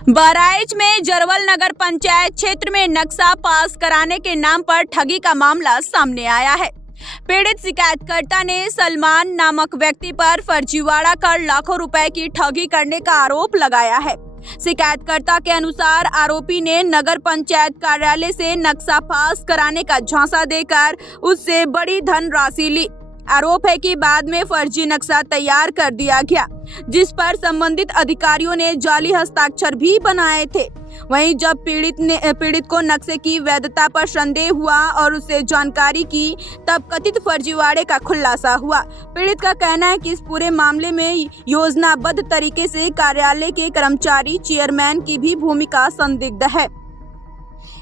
बहराइच में जरवल नगर पंचायत क्षेत्र में नक्शा पास कराने के नाम पर ठगी का मामला सामने आया है। पीड़ित शिकायतकर्ता ने सलमान नामक व्यक्ति पर फर्जीवाड़ा कर लाखों रुपए की ठगी करने का आरोप लगाया है। शिकायतकर्ता के अनुसार आरोपी ने नगर पंचायत कार्यालय से नक्शा पास कराने का झांसा देकर उससे बड़ी धनराशि ली। आरोप है कि बाद में फर्जी नक्शा तैयार कर दिया गया, जिस पर संबंधित अधिकारियों ने जाली हस्ताक्षर भी बनाए थे। वहीं जब पीड़ित को नक्शे की वैधता पर संदेह हुआ और उसे जानकारी की, तब कथित फर्जीवाड़े का खुलासा हुआ। पीड़ित का कहना है कि इस पूरे मामले में योजनाबद्ध तरीके से कार्यालय के कर्मचारी चेयरमैन की भी भूमिका संदिग्ध है।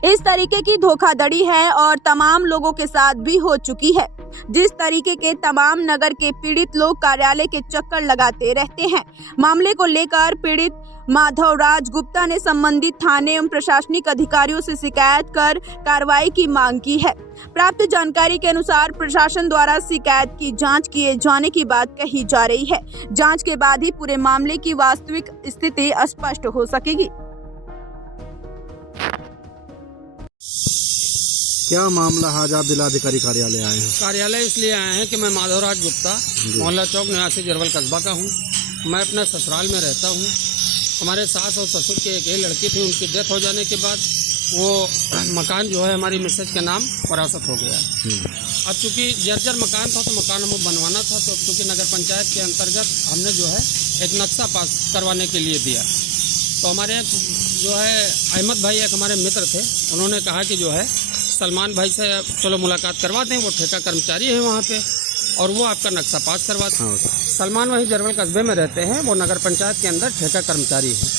इस तरीके की धोखाधड़ी है और तमाम लोगों के साथ भी हो चुकी है। जिस तरीके के तमाम नगर के पीड़ित लोग कार्यालय के चक्कर लगाते रहते हैं। मामले को लेकर पीड़ित माधव राज गुप्ता ने संबंधित थाने एवं प्रशासनिक अधिकारियों से शिकायत कर कार्रवाई की मांग की है। प्राप्त जानकारी के अनुसार प्रशासन द्वारा शिकायत की जांच किए जाने की बात कही जा रही है। जांच के बाद ही पूरे मामले की वास्तविक स्थिति स्पष्ट हो सकेगी। क्या मामला है? आज आप जिलाधिकारी कार्यालय आए हैं? कार्यालय इसलिए आए हैं कि मैं माधवराज गुप्ता मोहल्ला चौक निवासी जरवल कस्बा का हूँ। मैं अपने ससुराल में रहता हूँ। हमारे सास और ससुर की एक लड़की थी, उनकी डेथ हो जाने के बाद वो मकान जो है हमारी मिसेज के नाम वरासत हो गया। अब चूँकि जर्जर मकान था तो मकान हमें बनवाना था, तो चूँकि नगर पंचायत के अंतर्गत हमने जो है एक नक्शा पास करवाने के लिए दिया। तो हमारे जो है अहमद भाई एक हमारे मित्र थे, उन्होंने कहा कि जो है सलमान भाई से चलो मुलाकात करवा दें, वो ठेका कर्मचारी है वहाँ पे और वो आपका नक्शा पास करवाते हैं। सलमान वहीं जरवल कस्बे में रहते हैं, वो नगर पंचायत के अंदर ठेका कर्मचारी हैं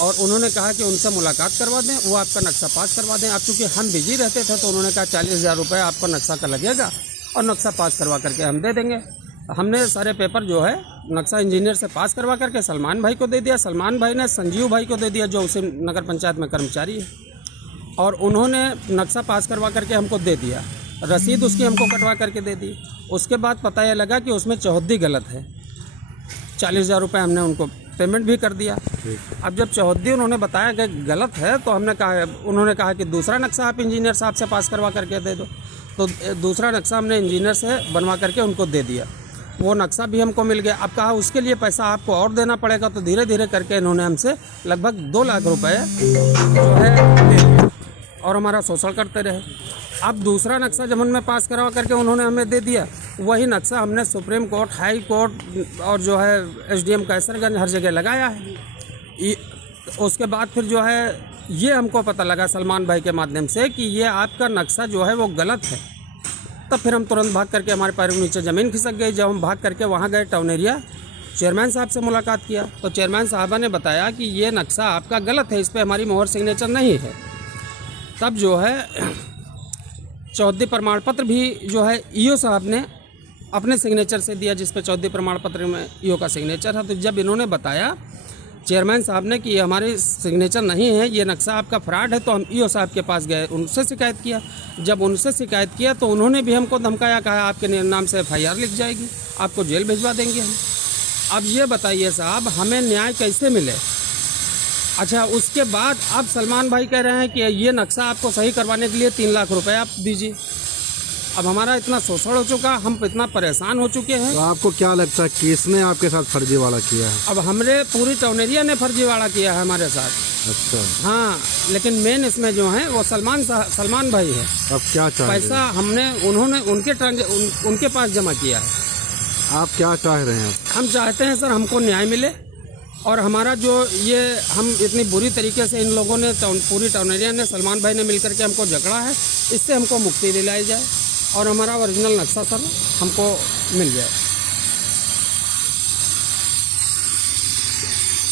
और उन्होंने कहा कि उनसे मुलाकात करवा दें, वो आपका नक्शा पास करवा दें। अब चूँकि हम बिजी रहते थे तो उन्होंने कहा 40,000 रुपये आपको नक्शा का लगेगा और नक्शा पास करवा करके हम दे देंगे। हमने सारे पेपर जो है नक्शा इंजीनियर से पास करवा करके सलमान भाई को दे दिया। सलमान भाई ने संजीव भाई को दे दिया, जो उसी नगर पंचायत में कर्मचारी है, और उन्होंने नक्शा पास करवा करके हमको दे दिया। रसीद उसकी हमको कटवा करके दे दी। उसके बाद पता यह लगा कि उसमें चौहद्दी गलत है। 40,000 रुपये हमने उनको पेमेंट भी कर दिया। अब जब चौहद्दी उन्होंने बताया कि गलत है तो उन्होंने कहा कि दूसरा नक्शा आप इंजीनियर साहब से पास करवा करके दे दो। तो दूसरा नक्शा हमने इंजीनियर से बनवा करके उनको दे दिया। वो नक्शा भी हमको मिल गया। अब कहा उसके लिए पैसा आपको और देना पड़ेगा, तो धीरे धीरे करके इन्होंने हमसे लगभग 2 लाख रुपए जो है ले लिया और हमारा शोषण करते रहे। अब दूसरा नक्शा जब हमने पास करवा करके उन्होंने हमें दे दिया, वही नक्शा हमने सुप्रीम कोर्ट, हाई कोर्ट और जो है SDM कैसरगंज हर जगह लगाया है। उसके बाद फिर जो है ये हमको पता लगा सलमान भाई के माध्यम से कि ये आपका नक्शा जो है वो गलत है। तब फिर हम तुरंत भाग करके, हमारे पैरों के नीचे ज़मीन खिसक गई। जब हम भाग करके वहाँ गए, टाउन एरिया चेयरमैन साहब से मुलाकात किया तो चेयरमैन साहबा ने बताया कि ये नक्शा आपका गलत है, इस पर हमारी मोहर सिग्नेचर नहीं है। तब जो है चौहद्दी प्रमाण पत्र भी जो है EO साहब ने अपने सिग्नेचर से दिया, जिस पे चौहद्दी प्रमाण पत्र में EO का सिग्नेचर है। तो जब इन्होंने बताया चेयरमैन साहब ने कि ये हमारे सिग्नेचर नहीं है, ये नक्शा आपका फ्रॉड है, तो हम EO साहब के पास गए, उनसे शिकायत किया। जब उनसे शिकायत किया तो उन्होंने भी हमको धमकाया, कहा आपके नाम से FIR लिख जाएगी, आपको जेल भिजवा देंगे हम। अब ये बताइए साहब, हमें न्याय कैसे मिले? अच्छा, उसके बाद अब सलमान भाई कह रहे हैं कि ये नक्शा आपको सही करवाने के लिए 3 लाख रुपए आप दीजिए। अब हमारा इतना शोषण हो चुका, हम इतना परेशान हो चुके हैं। तो आपको क्या लगता है किसने आपके साथ फर्जीवाड़ा किया है? अब हमरे पूरी टाउन एरिया ने फर्जीवाड़ा किया है हमारे साथ। अच्छा। हाँ, लेकिन मेन इसमें जो है वो सलमान भाई है। अब क्या चाह रहे हैं? पैसा उन्होंने उनके पास जमा किया है। आप क्या चाह रहे हैं? हम चाहते हैं सर हमको न्याय मिले और हमारा जो ये हम इतनी बुरी तरीके से इन लोगों ने पूरी टाउन एरिया ने, सलमान भाई ने मिलकर के हमको झगड़ा है, इससे हमको मुक्ति दिलाई जाए और हमारा ओरिजिनल नक्शा सर हमको मिल जाए।